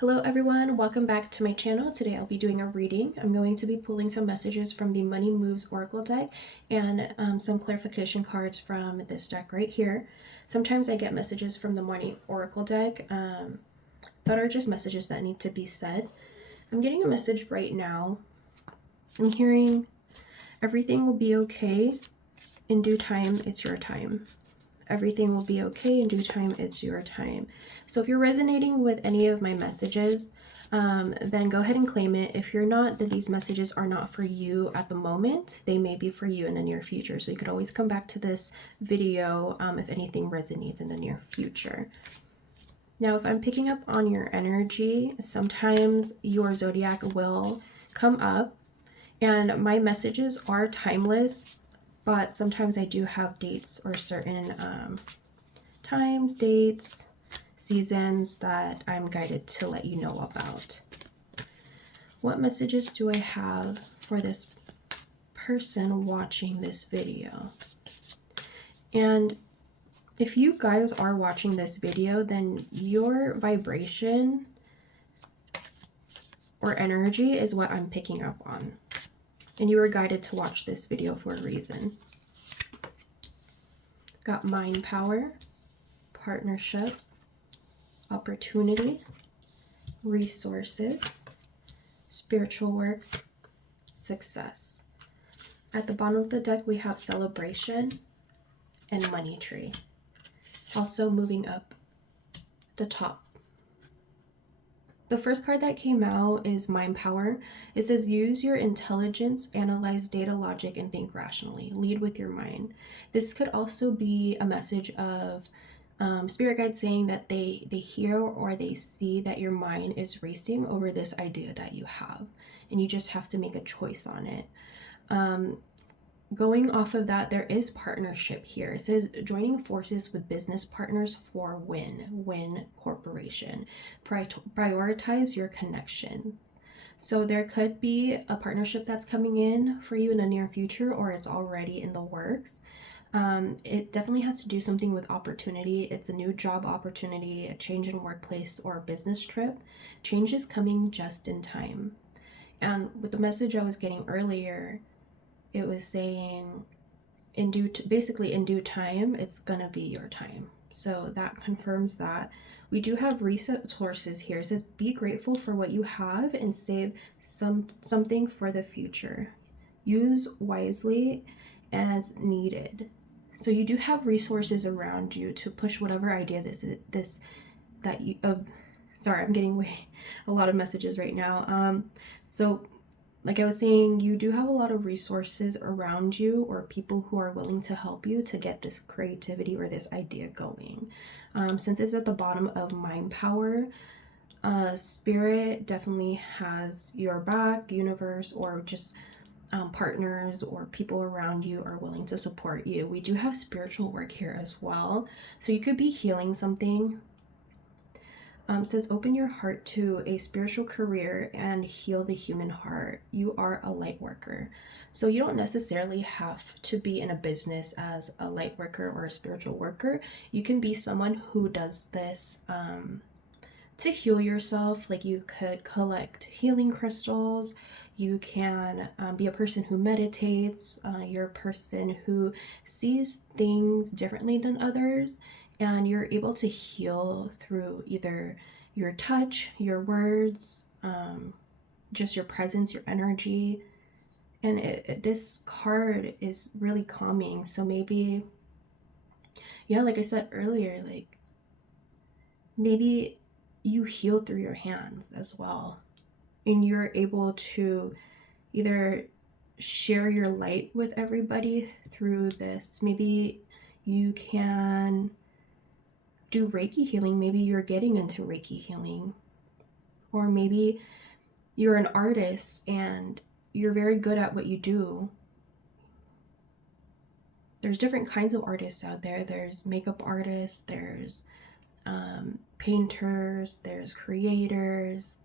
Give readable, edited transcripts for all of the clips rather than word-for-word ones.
Hello everyone, welcome back to my channel. Today I'll be doing a reading. I'm going to be pulling some messages from the Money Moves Oracle deck and some clarification cards from this deck right here. Sometimes I get messages from the Money Oracle deck that are just messages that need to be said. I'm getting a message right now. I'm hearing everything will be okay. In due time, it's your time. Everything will be okay in due time, it's your time. So if you're resonating with any of my messages, then go ahead and claim it. If you're not, then these messages are not for you at the moment. They may be for you in the near future. So you could always come back to this video if anything resonates in the near future. Now, if I'm picking up on your energy, sometimes your zodiac will come up, and my messages are timeless, but sometimes I do have dates or certain times, dates, seasons that I'm guided to let you know about. What messages do I have for this person watching this video? And if you guys are watching this video, then your vibration or energy is what I'm picking up on. And you were guided to watch this video for a reason. Got mind power, partnership, opportunity, resources, spiritual work, success. At the bottom of the deck, we have celebration and money tree. Also moving up the top. The first card that came out is Mind Power. It says, use your intelligence, analyze data, logic, and think rationally. Lead with your mind. This could also be a message of spirit guides saying that they hear or they see that your mind is racing over this idea that you have, and you just have to make a choice on it. Going off of that, there is partnership here. It says joining forces with business partners for win corporation. Prioritize your connections. So there could be a partnership that's coming in for you in the near future, or it's already in the works. It definitely has to do something with opportunity. It's a new job opportunity, a change in workplace, or a business trip. Change is coming just in time. And with the message I was getting earlier, it was saying basically in due time, it's gonna be your time. So that confirms that. We do have resources here. It says be grateful for what you have and save something for the future. Use wisely as needed. So you do have resources around you to push whatever idea sorry, I'm getting a lot of messages right now. So like I was saying, you do have a lot of resources around you or people who are willing to help you to get this creativity or this idea going. Since it's at the bottom of Mind Power, Spirit definitely has your back, the universe, or just partners or people around you are willing to support you. We do have spiritual work here as well. So you could be healing something. It says open your heart to a spiritual career and heal the human heart. You are a light worker. So you don't necessarily have to be in a business as a light worker or a spiritual worker. You can be someone who does this to heal yourself. Like you could collect healing crystals. You can be a person who meditates. You're a person who sees things differently than others. And you're able to heal through either your touch, your words, just your presence, your energy. And this card is really calming. So maybe, yeah, like I said earlier, like maybe you heal through your hands as well. And you're able to either share your light with everybody through this. Maybe you can do Reiki healing. Maybe you're getting into Reiki healing. Or maybe you're an artist and you're very good at what you do. There's different kinds of artists out there. There's makeup artists, there's painters, there's creators.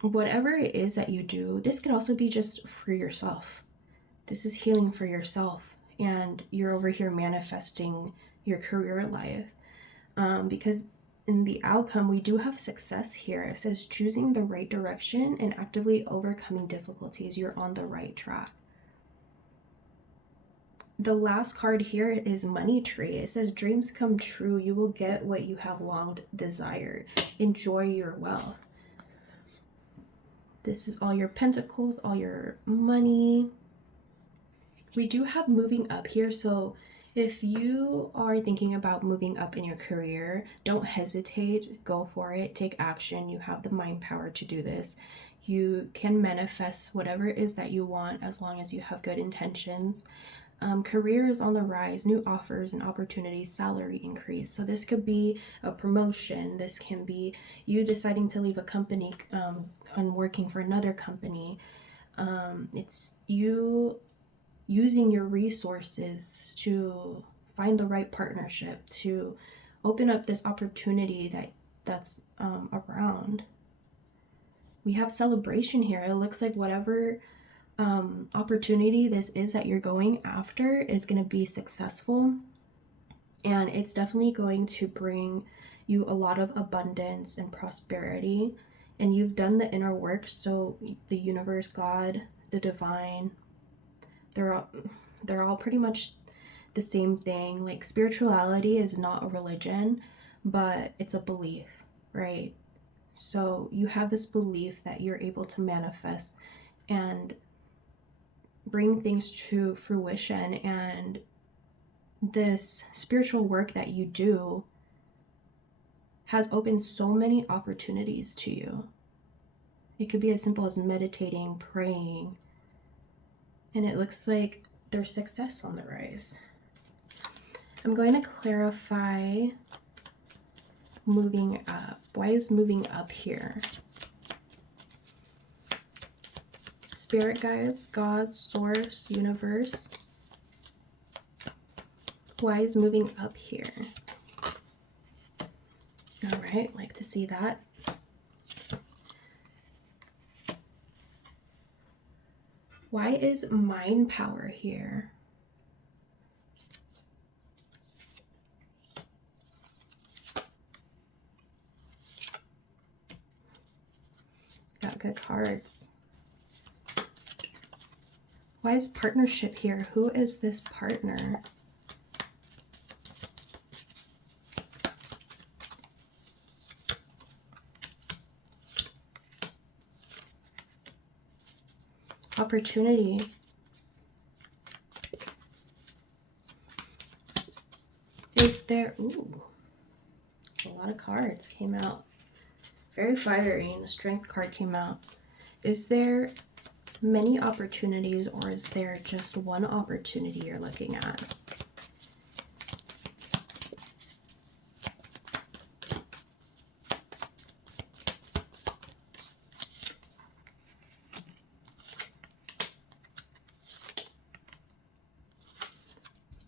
Whatever it is that you do, this could also be just for yourself. This is healing for yourself, and you're over here manifesting your career life, because in the outcome, we do have success here. It says choosing the right direction and actively overcoming difficulties. You're on the right track. The last card here is Money Tree. It says dreams come true. You will get what you have long desired. Enjoy your wealth. This is all your pentacles, all your money. We do have moving up here. So if you are thinking about moving up in your career, don't hesitate. Go for it. Take action. You have the mind power to do this. You can manifest whatever it is that you want as long as you have good intentions. Career is on the rise, new offers and opportunities, salary increase. So this could be a promotion. This can be you deciding to leave a company and working for another company. It's you using your resources to find the right partnership, to open up this opportunity that's around. We have celebration here. It looks like whatever opportunity this is that you're going after is going to be successful, and it's definitely going to bring you a lot of abundance and prosperity, and you've done the inner work. So the universe, God, the divine, they're all pretty much the same thing. Like, spirituality is not a religion, but it's a belief, right? So you have this belief that you're able to manifest and bring things to fruition, and this spiritual work that you do has opened so many opportunities to you. It could be as simple as meditating, praying, and it looks like there's success on the rise. I'm going to clarify moving up. Why is moving up here? Spirit guides, God, source, universe. Why is moving up here? All right, like to see that. Why is mind power here? Got good cards. Why is partnership here? Who is this partner? Opportunity. Is there, ooh, a lot of cards came out. Very fiery, and the strength card came out. Is there many opportunities, or is there just one opportunity you're looking at?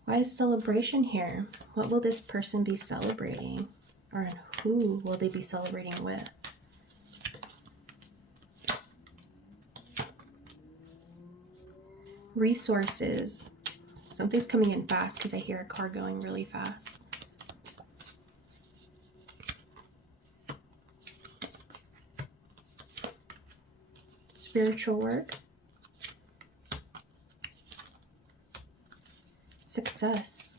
Why is celebration here? What will this person be celebrating? Or who will they be celebrating with? Resources. Something's coming in fast because I hear a car going really fast. Spiritual work. Success.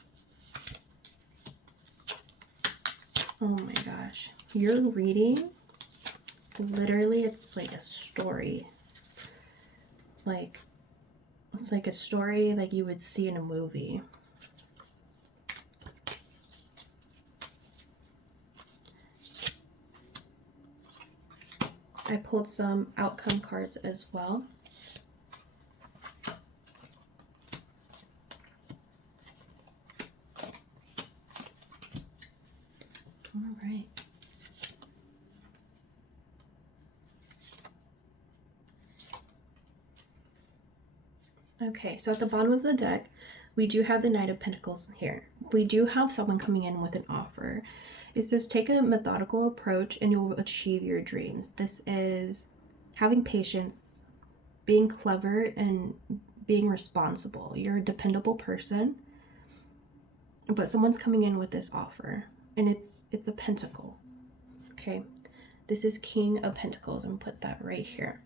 Oh my gosh. Your reading, it's like a story. Like, it's like a story like you would see in a movie. I pulled some outcome cards as well. All right. Okay, so at the bottom of the deck, we do have the Knight of Pentacles here. We do have someone coming in with an offer. It says, take a methodical approach and you'll achieve your dreams. This is having patience, being clever, and being responsible. You're a dependable person, but someone's coming in with this offer, and it's a pentacle. Okay, this is King of Pentacles. I'm gonna put that right here.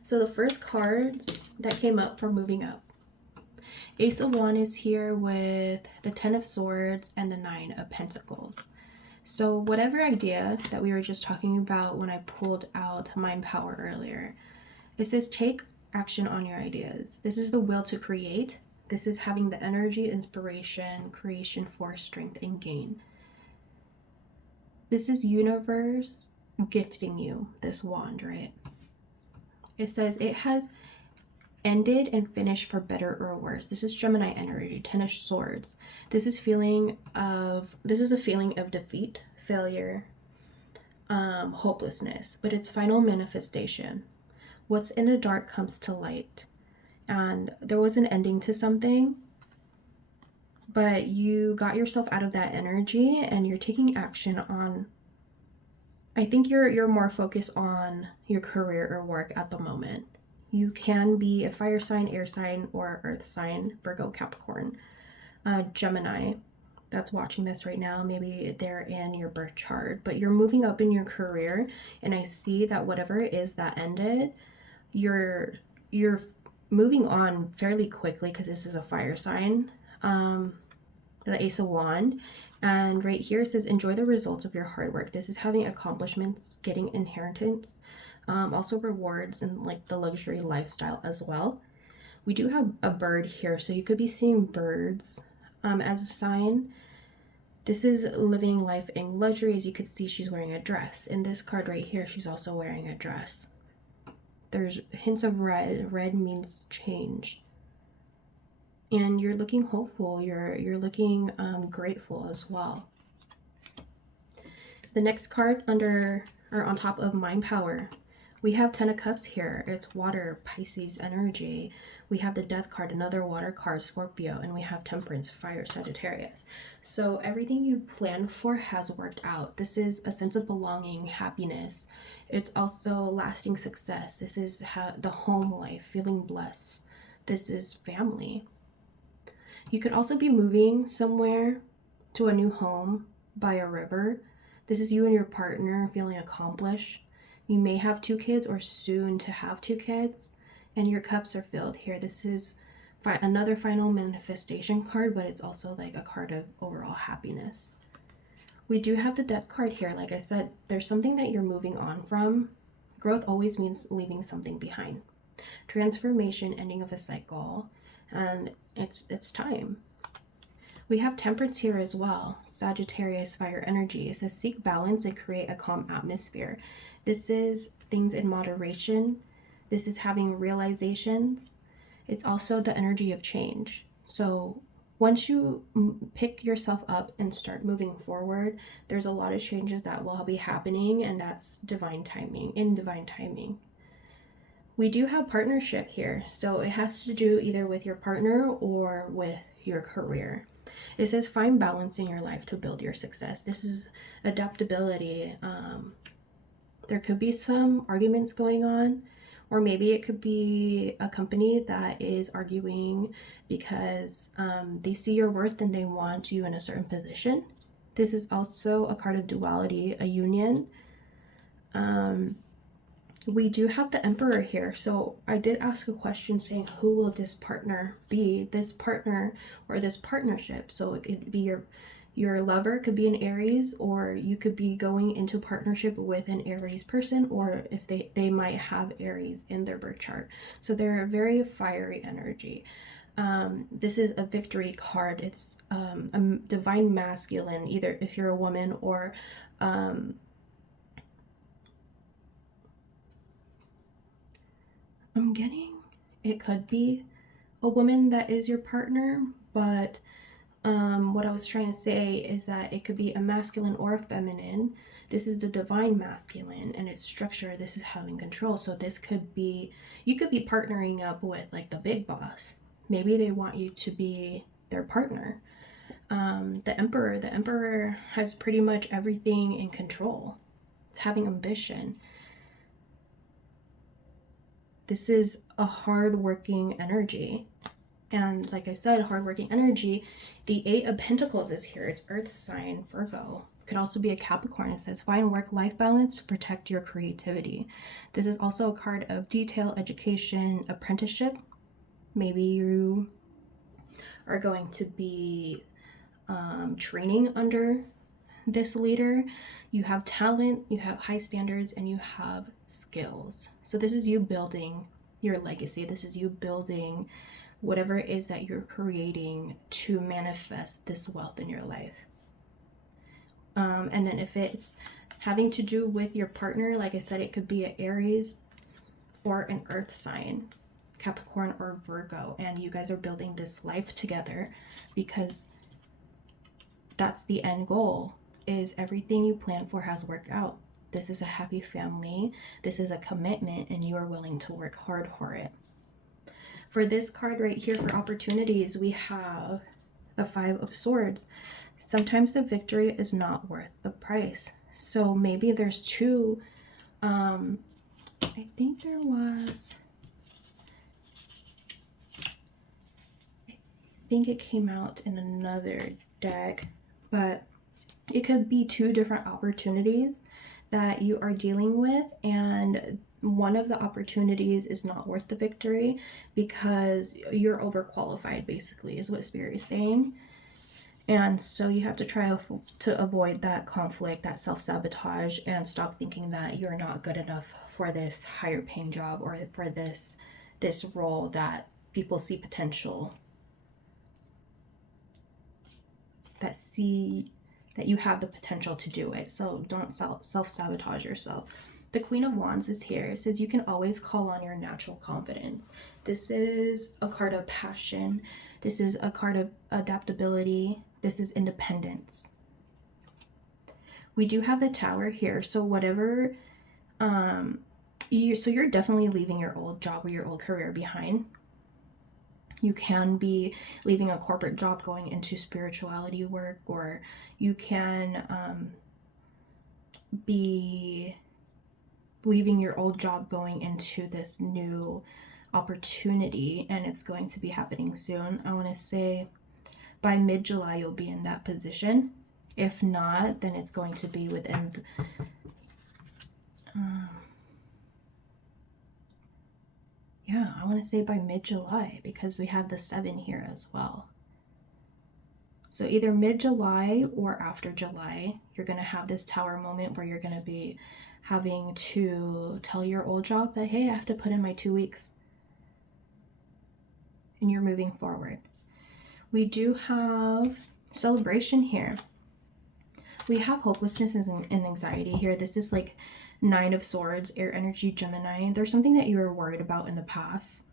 So the first cards that came up for moving up. Ace of Wands is here with the Ten of Swords and the Nine of Pentacles. So whatever idea that we were just talking about when I pulled out Mind Power earlier, it says take action on your ideas. This is the will to create. This is having the energy, inspiration, creation, force, strength, and gain. This is universe gifting you this wand, right? It says it has ended and finished for better or worse. This is Gemini energy, Ten of Swords. This is a feeling of defeat, failure, hopelessness, but it's final manifestation. What's in the dark comes to light. And there was an ending to something, but you got yourself out of that energy and you're taking action on, I think you're more focused on your career or work at the moment. You can be a fire sign, air sign, or earth sign, Virgo, Capricorn, Gemini that's watching this right now. Maybe they're in your birth chart, but you're moving up in your career. And I see that whatever it is that ended, you're moving on fairly quickly because this is a fire sign. The Ace of Wands. And right here it says, enjoy the results of your hard work. This is having accomplishments, getting inheritance, also rewards and like the luxury lifestyle as well. We do have a bird here, so you could be seeing birds as a sign. This is living life in luxury. As you could see, she's wearing a dress. In this card right here, she's also wearing a dress. There's hints of red. Red means change. And you're looking hopeful. You're looking grateful as well. The next card under or on top of Mind Power, we have Ten of Cups here. It's water, Pisces energy. We have the Death card, another water card, Scorpio, and we have Temperance, fire, Sagittarius. So everything you planned for has worked out. This is a sense of belonging, happiness. It's also lasting success. This is the home life, feeling blessed. This is family. You could also be moving somewhere to a new home by a river. This is you and your partner feeling accomplished. You may have 2 kids or soon to have 2 kids, and your cups are filled here. This is another final manifestation card, but it's also like a card of overall happiness. We do have the Death card here. Like I said, there's something that you're moving on from. Growth always means leaving something behind. Transformation, ending of a cycle, and it's time. We have Temperance here as well. Sagittarius, fire energy. It says seek balance and create a calm atmosphere. This is things in moderation. This is having realizations. It's also the energy of change. So once you pick yourself up and start moving forward, there's a lot of changes that will be happening, and that's divine timing, in divine timing. We do have partnership here, so it has to do either with your partner or with your career. It says find balance in your life to build your success. This is adaptability. There could be some arguments going on, or maybe it could be a company that is arguing because they see your worth and they want you in a certain position. This is also a card of duality, a union. We do have the Emperor here. So I did ask a question saying, who will this partner be? This partner or this partnership. So it could be your lover, could be an Aries, or you could be going into partnership with an Aries person, or if they might have Aries in their birth chart. So they're a very fiery energy. This is a victory card. It's a divine masculine, either if you're a woman or I'm getting it could be a woman that is your partner, but what I was trying to say is that it could be a masculine or a feminine. This is the divine masculine and its structure. This is having control. So this could be, you could be partnering up with like the big boss. Maybe they want you to be their partner. The emperor has pretty much everything in control. It's having ambition. This is a hard-working energy. And like I said, hard-working energy. The 8 of Pentacles is here. It's Earth sign, Virgo. Could also be a Capricorn. It says find work-life balance to protect your creativity. This is also a card of detail, education, apprenticeship. Maybe you are going to be training under this leader. You have talent, you have high standards, and you have skills. So this is you building your legacy. This is you building whatever it is that you're creating to manifest this wealth in your life. And then if it's having to do with your partner, like I said, it could be an Aries or an earth sign, Capricorn or Virgo, and you guys are building this life together, because that's the end goal, is everything you plan for has worked out. This is a happy family. This is a commitment, and you are willing to work hard for it. For this card right here for opportunities, we have the Five of Swords. Sometimes the victory is not worth the price. So maybe there's two, I think there was, I think it came out in another deck, but it could be two different opportunities that you are dealing with, and one of the opportunities is not worth the victory because you're overqualified, basically, is what Spirit is saying. And so you have to try to avoid that conflict, that self-sabotage, and stop thinking that you're not good enough for this higher paying job or for this role that people see potential, that you have the potential to do it. So don't self-sabotage yourself. The Queen of Wands is here. It says you can always call on your natural confidence. This is a card of passion. This is a card of adaptability. This is independence. We do have the Tower here. So whatever, you're definitely leaving your old job or your old career behind. You can be leaving a corporate job, going into spirituality work, or you can be leaving your old job, going into this new opportunity, and it's going to be happening soon. I want to say by mid-July you'll be in that position. If not, then it's going to be within I want to say by mid-July, because we have the 7 here as well. So either mid-July or after July, you're going to have this Tower moment where you're going to be having to tell your old job that, hey, I have to put in my 2 weeks. And you're moving forward. We do have celebration here. We have hopelessness and anxiety here. This is like 9 of Swords, air energy, Gemini. There's something that you were worried about in the past,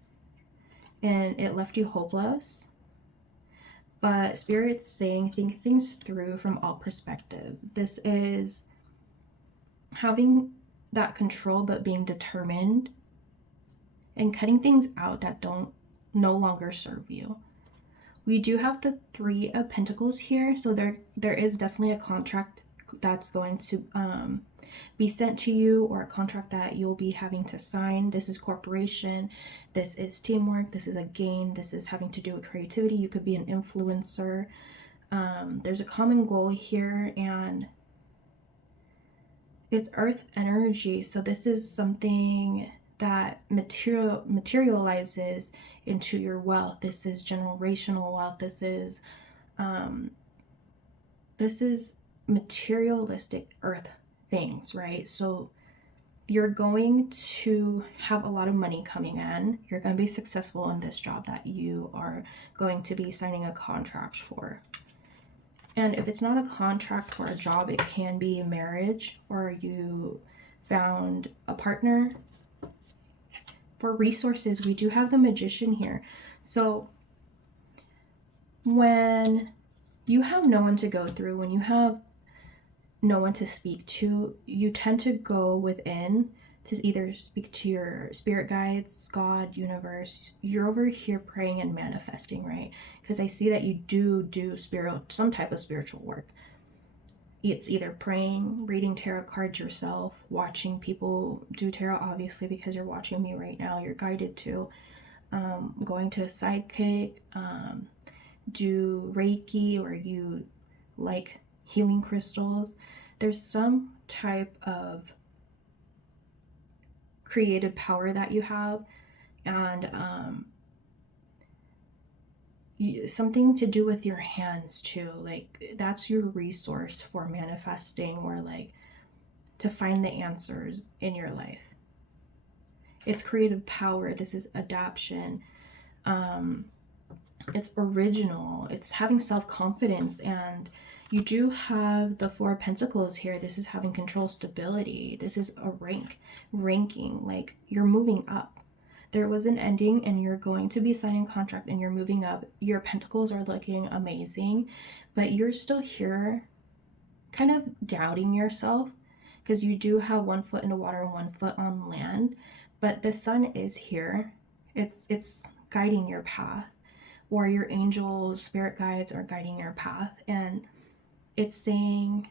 and it left you hopeless. But Spirit's saying think things through from all perspective. This is having that control, but being determined and cutting things out that don't no longer serve you. We do have the 3 of Pentacles here, so there is definitely a contract that's going to be sent to you, or a contract that you'll be having to sign. This is corporation, this is teamwork, this is a gain, this is having to do with creativity. You could be an influencer. There's a common goal here, and it's earth energy, so this is something that materializes into your wealth. This is generational wealth. This is materialistic earth things, right? So you're going to have a lot of money coming in. You're going to be successful in this job that you are going to be signing a contract for. And if it's not a contract for a job, it can be a marriage, or you found a partner. For resources, we do have the Magician here. So when you have no one to go through, when you have no one to speak to, you tend to go within to either speak to your spirit guides, God, universe. You're over here praying and manifesting, right? Because I see that you do some type of spiritual work. It's either praying, reading tarot cards yourself, watching people do tarot, obviously, because you're watching me right now, you're guided to, going to a sidekick, do Reiki, or you like healing crystals. There's some type of creative power that you have, and something to do with your hands too. Like that's your resource for manifesting, or like to find the answers in your life. It's creative power. This is adaptation. It's original. It's having self-confidence. And you do have the Four of Pentacles here. This is having control, stability. This is a ranking. Like you're moving up. There was an ending and you're going to be signing a contract and you're moving up. Your pentacles are looking amazing, but you're still here kind of doubting yourself, because you do have 1 foot in the water and 1 foot on land, but the sun is here. It's guiding your path, or your angels, spirit guides are guiding your path, and it's saying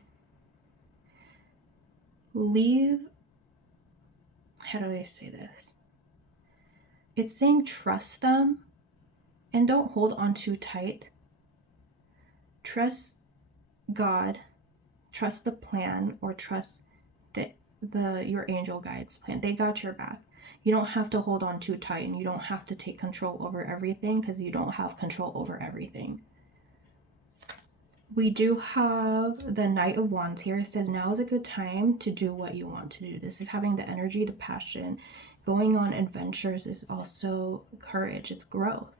leave, how do I say this? It's saying trust them and don't hold on too tight. Trust God, trust the plan, or trust your angel guides plan. They got your back. You don't have to hold on too tight, and you don't have to take control over everything, because you don't have control over everything. We do have the Knight of Wands here. It says now is a good time to do what you want to do. This is having the energy, the passion. Going on adventures is also courage. It's growth.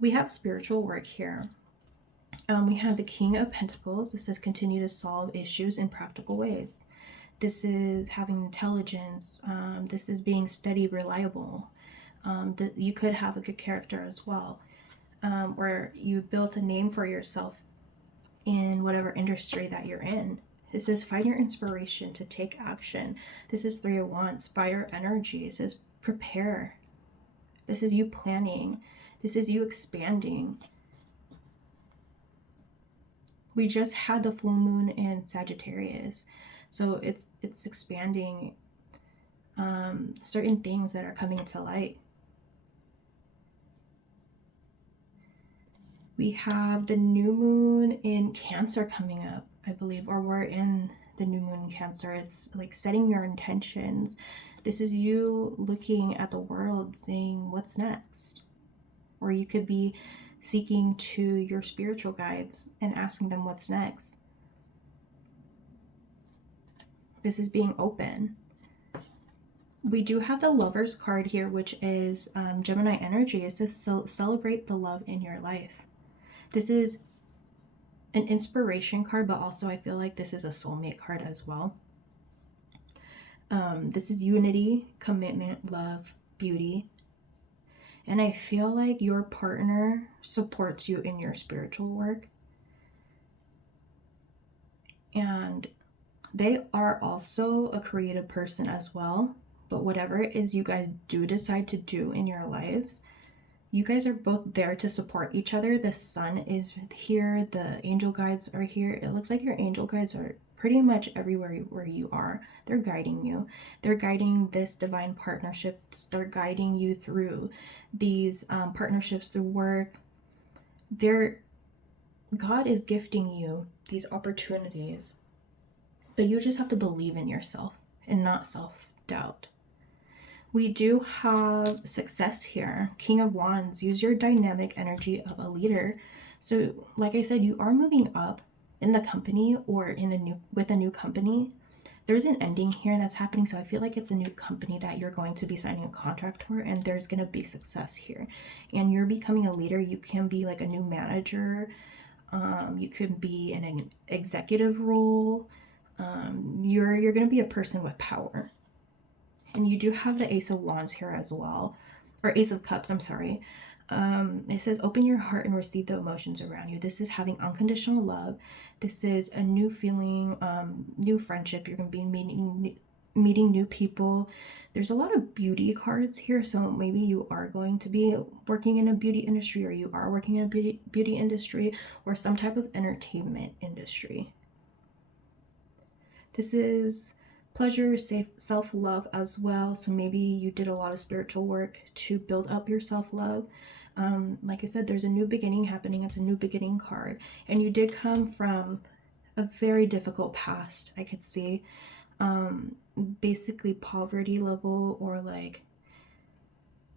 We have spiritual work here. We have the King of Pentacles. This says continue to solve issues in practical ways. This is having intelligence. This is being steady, reliable. You could have a good character as well, where you built a name for yourself in whatever industry that you're in. It says find your inspiration to take action. This is Three of Wands, fire energy. It says prepare. This is you planning. This is you expanding. We just had the full moon in Sagittarius, so it's expanding certain things that are coming into light. We have the new moon in Cancer coming up, I believe, or we're in the new moon in Cancer. It's like setting your intentions. This is you looking at the world saying what's next, or you could be seeking to your spiritual guides and asking them what's next. This is being open. We do have the Lovers card here, which is Gemini energy. It says celebrate the love in your life. This is an inspiration card, but also I feel like this is a soulmate card as well. This is unity, commitment, love, beauty. And I feel like your partner supports you in your spiritual work. And they are also a creative person as well. But whatever it is you guys do decide to do in your lives, you guys are both there to support each other. The sun is here. The angel guides are here. It looks like your angel guides are pretty much everywhere where you are. They're guiding you. They're guiding this divine partnerships. They're guiding you through these partnerships, through work. God is gifting you these opportunities, but you just have to believe in yourself and not self-doubt. We do have success here. King of Wands, use your dynamic energy of a leader. So like I said, you are moving up in the company, or with a new company. There's an ending here that's happening, so I feel like it's a new company that you're going to be signing a contract for, and there's going to be success here. And you're becoming a leader. You can be like a new manager. You could be in an executive role. You're going to be a person with power. And you do have the Ace of Wands here as well, or Ace of Cups, I'm sorry. It says open your heart and receive the emotions around you. This is having unconditional love. This is a new feeling, new friendship. You're going to be meeting new people. There's a lot of beauty cards here, so maybe you are going to be working in a beauty industry, or you are working in a beauty industry, or some type of entertainment industry. This is pleasure, self-love as well. So maybe you did a lot of spiritual work to build up your self-love. Like I said, there's a new beginning happening. It's a new beginning card. And you did come from a very difficult past, I could see. Basically poverty level, or like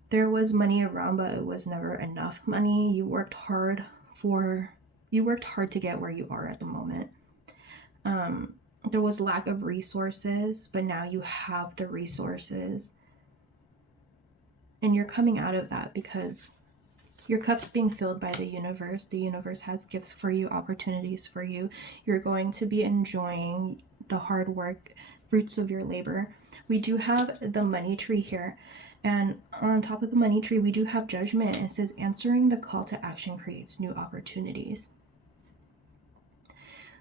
there was money around, but it was never enough money. You worked hard to get where you are at the moment. There was lack of resources, but now you have the resources. And you're coming out of that because your cup's being filled by the universe. The universe has gifts for you, opportunities for you. You're going to be enjoying the hard work, fruits of your labor. We do have the money tree here. And on top of the money tree, we do have judgment. It says answering the call to action creates new opportunities.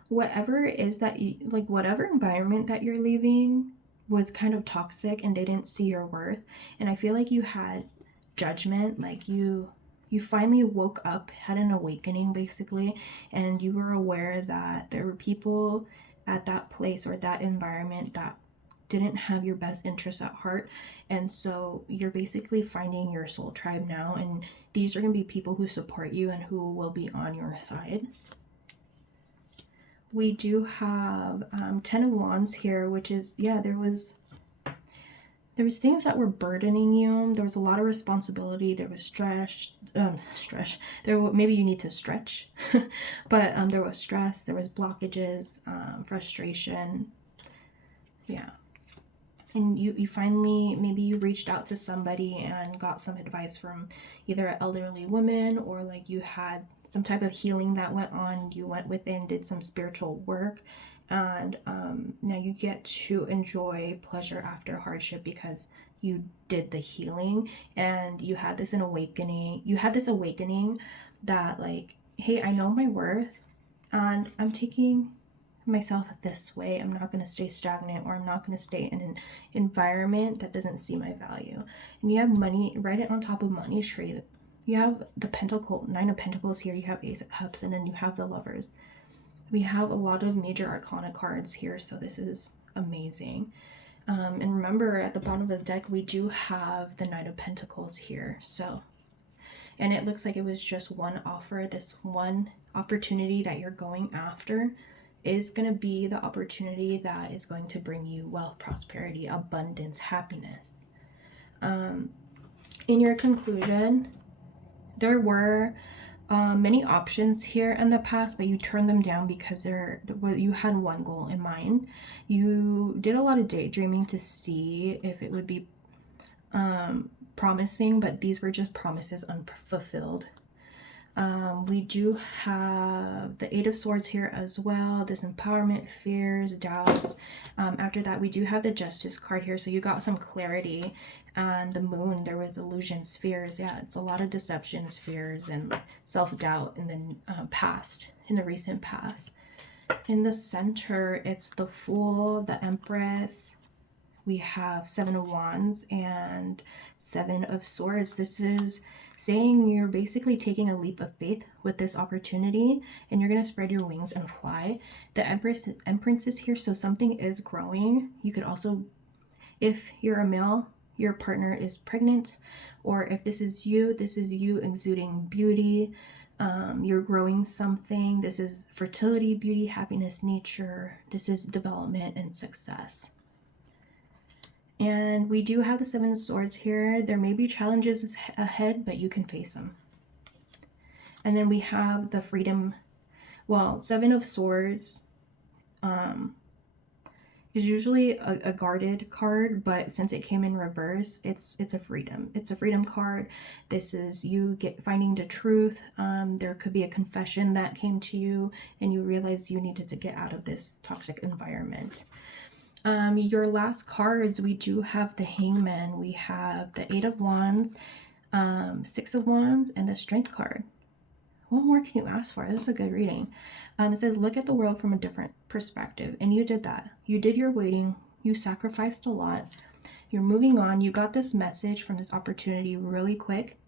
Whatever it is that you, like whatever environment that you're leaving was kind of toxic and they didn't see your worth. And I feel like you had judgment, like you finally woke up, had an awakening basically, and you were aware that there were people at that place or that environment that didn't have your best interests at heart. And so you're basically finding your soul tribe now, and these are going to be people who support you and who will be on your side. We do have 10 of Wands here, which is, yeah, there was things that were burdening you. There was a lot of responsibility. There was stress. Maybe you need to stretch, but there was stress. There was blockages, frustration. Yeah. And you finally, maybe you reached out to somebody and got some advice from either an elderly woman, or like you had some type of healing that went on. You went within, did some spiritual work, and now you get to enjoy pleasure after hardship because you did the healing and you had this awakening. You had this awakening that like, hey, I know my worth and I'm taking myself this way. I'm not going to stay stagnant, or I'm not going to stay in an environment that doesn't see my value. And you have money right on top of money tree. You have the pentacle, 9 of Pentacles here. You have Ace of Cups, and then you have the Lovers. We have a lot of major arcana cards here, so this is amazing. And remember, at the bottom of the deck, we do have the Knight of Pentacles here. So, and it looks like it was just one offer. This one opportunity that you're going after is going to be the opportunity that is going to bring you wealth, prosperity, abundance, happiness. In your conclusion, there were many options here in the past, but you turned them down because you had one goal in mind. You did a lot of daydreaming to see if it would be promising, but these were just promises unfulfilled. We do have the 8 of Swords here as well. Disempowerment, fears, doubts. After that, we do have the Justice card here. So you got some clarity. And the Moon, there was illusions, fears. Yeah, it's a lot of deceptions, fears, and self-doubt in the past, in the recent past. In the center, it's the Fool, the Empress. We have 7 of Wands and 7 of Swords. This is saying you're basically taking a leap of faith with this opportunity, and you're going to spread your wings and fly. The Empress is here, so something is growing. You could also, if you're a male, your partner is pregnant, or if this is you exuding beauty. You're growing something. This is fertility, beauty, happiness, nature. This is development and success. And we do have the 7 of Swords here. There may be challenges ahead, but you can face them. And then we have the Freedom. Well, 7 of Swords is usually a guarded card, but since it came in reverse, it's a freedom. It's a freedom card. This is you finding the truth. There could be a confession that came to you, and you realized you needed to get out of this toxic environment. Your last cards, we do have the Hangman, we have the 8 of Wands, 6 of Wands, and the Strength card. What more can you ask for? This is a good reading. It says, look at the world from a different perspective. And you did that. You did your waiting. You sacrificed a lot. You're moving on. You got this message from this opportunity really quick.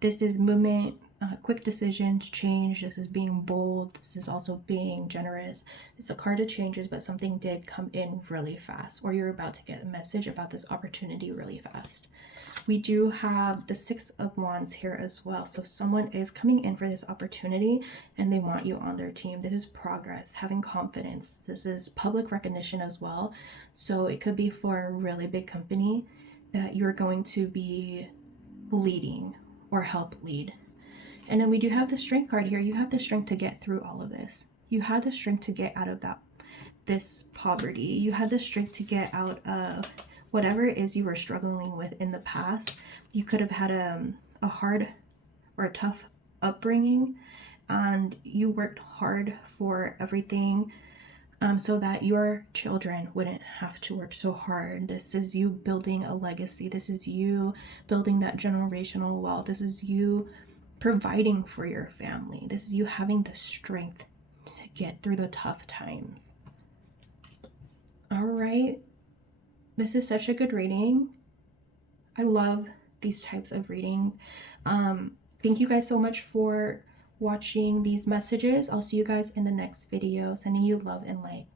This is movement, quick decisions, change. This is being bold. This is also being generous. It's a card of changes, but something did come in really fast, or you're about to get a message about this opportunity really fast. We do have the Six of Wands here as well. So someone is coming in for this opportunity and they want you on their team. This is progress, having confidence. This is public recognition as well. So it could be for a really big company that you're going to be leading or help lead. And then we do have the strength card here. You have the strength to get through all of this. You had the strength to get out of this poverty. You had the strength to get out of whatever it is you were struggling with in the past. You could have had a hard or a tough upbringing, and you worked hard for everything so that your children wouldn't have to work so hard. This is you building a legacy. This is you building that generational wealth. This is you providing for your family. This is you having the strength to get through the tough times. All right. This is such a good reading. I love these types of readings. Thank you guys so much for watching these messages. I'll see you guys in the next video. Sending you love and light.